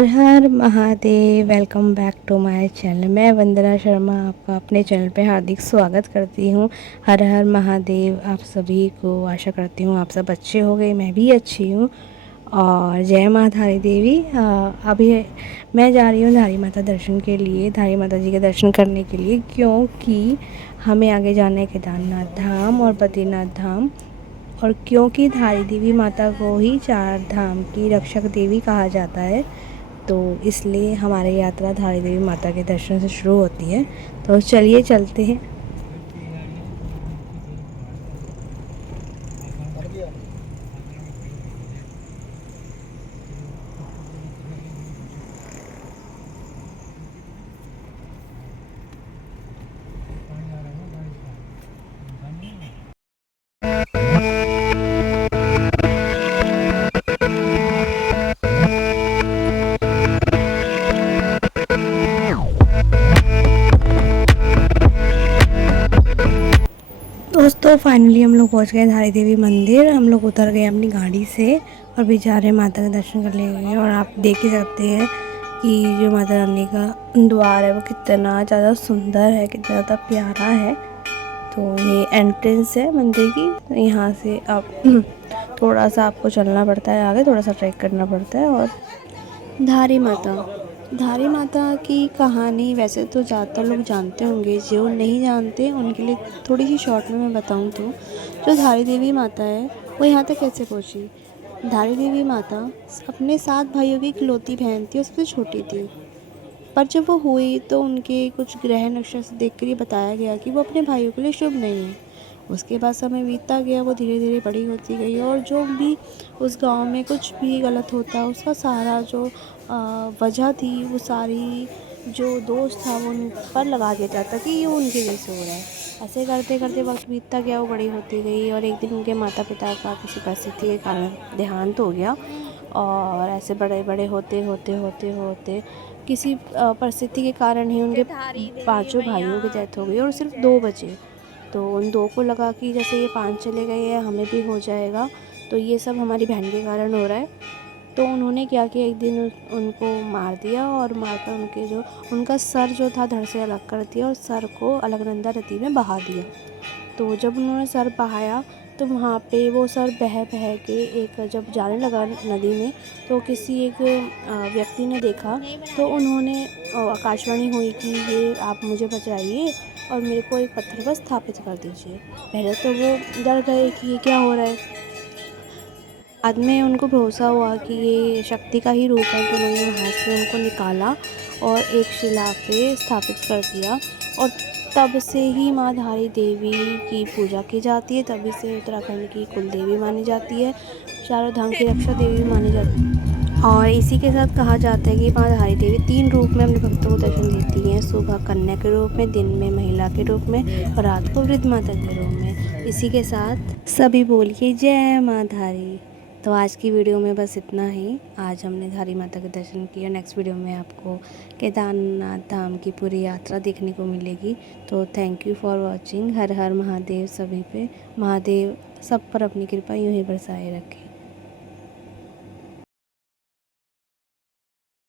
Her Har Mahadev. Welcome back to my channel. मैं वंदना शर्मा आपका अपने चैनल पे हार्दिक स्वागत करती हूँ। हर हर महादेव आप सभी को। आशा करती हूँ आप सब अच्छे हो गए, मैं भी अच्छी हूँ। और जय माँ धारी देवी। अभी मैं जा रही हूँ धारी माता दर्शन के लिए, धारी माता जी के दर्शन करने के लिए, क्योंकि हमें आगे जाना है केदारनाथ धाम और बद्रीनाथ धाम। और क्योंकि धारी देवी माता को ही चार धाम की रक्षक देवी कहा जाता है, तो इसलिए हमारी यात्रा धारी देवी माता के दर्शन से शुरू होती है। तो चलिए चलते हैं। दोस्तों फाइनली हम लोग पहुंच गए धारी देवी मंदिर। हम लोग उतर गए अपनी गाड़ी से और भी जा रहे हैं माता के दर्शन करने के लिए। और आप देख ही सकते हैं कि जो माता रानी का द्वार है वो कितना ज़्यादा सुंदर है, कितना ज़्यादा प्यारा है। तो ये एंट्रेंस है मंदिर की। तो यहाँ से आप थोड़ा सा आपको चलना पड़ता है, आगे थोड़ा सा ट्रैक करना पड़ता है। और धारी माता की कहानी वैसे तो ज़्यादातर लोग जानते होंगे, जो नहीं जानते उनके लिए थोड़ी सी शॉर्ट में मैं बताऊं तो जो धारी देवी माता है वो यहाँ तक कैसे पहुँची। धारी देवी माता अपने 7 भाइयों की इकलौती बहन थी और सबसे छोटी थी। पर जब वो हुई तो उनके कुछ ग्रह नक्षत्र देखकर ये बताया गया कि वो अपने भाइयों के लिए शुभ नहीं है। उसके बाद समय बीतता गया, वो धीरे धीरे बड़ी होती गई और जो भी उस गांव में कुछ भी गलत होता उसका सारा जो वजह थी, वो सारी जो दोष था वो उन पर लगा दिया जाता कि ये उनकी वजह से हो रहा है। ऐसे करते करते वक्त बीतता गया, वो बड़ी होती गई और एक दिन उनके माता पिता का किसी परिस्थिति के कारण देहांत हो गया। और ऐसे बड़े बड़े होते होते होते होते किसी परिस्थिति के कारण ही उनके 5 भाइयों की डेथ हो गई और सिर्फ 2 बचे। तो उन 2 को लगा कि जैसे ये 5 चले गए हैं हमें भी हो जाएगा, तो ये सब हमारी बहन के कारण हो रहा है। तो उन्होंने क्या किया, एक दिन उनको मार दिया और मारकर उनका सर जो था धड़ से अलग कर दिया और सर को अलकनंदा नदी में बहा दिया। तो जब उन्होंने सर बहाया तो वहाँ पे वो सर बह बह के एक जब जाने लगा नदी में, तो किसी एक व्यक्ति ने देखा। तो उन्होंने आकाशवाणी हुई कि ये आप मुझे बचाइए और मेरे को एक पत्थर पर स्थापित कर दीजिए। पहले तो वो डर गए कि ये क्या हो रहा है। बाद में उनको भरोसा हुआ कि ये शक्ति का ही रूप है, तो उन्होंने वहाँ से उनको निकाला और एक शिला पे स्थापित कर दिया। और तब से ही माँ धारी देवी की पूजा की जाती है। तभी से उत्तराखंड की कुल देवी मानी जाती है, चारों धाम की रक्षा देवी मानी जाती है। और इसी के साथ कहा जाता है कि माँ धारी देवी 3 रूप में अपने भक्तों को दर्शन देती हैं। सुबह कन्या के रूप में, दिन में महिला के रूप में और रात को वृद्ध माता के रूप में। इसी के साथ सभी बोलिए जय माँ धारी। तो आज की वीडियो में बस इतना ही। आज हमने धारी माता के दर्शन किया। नेक्स्ट वीडियो में आपको केदारनाथ धाम की पूरी यात्रा देखने को मिलेगी। तो थैंक यू फॉर वॉचिंग। हर हर महादेव सभी पे। महादेव सब पर अपनी कृपा यूँ ही बरसाए रखें।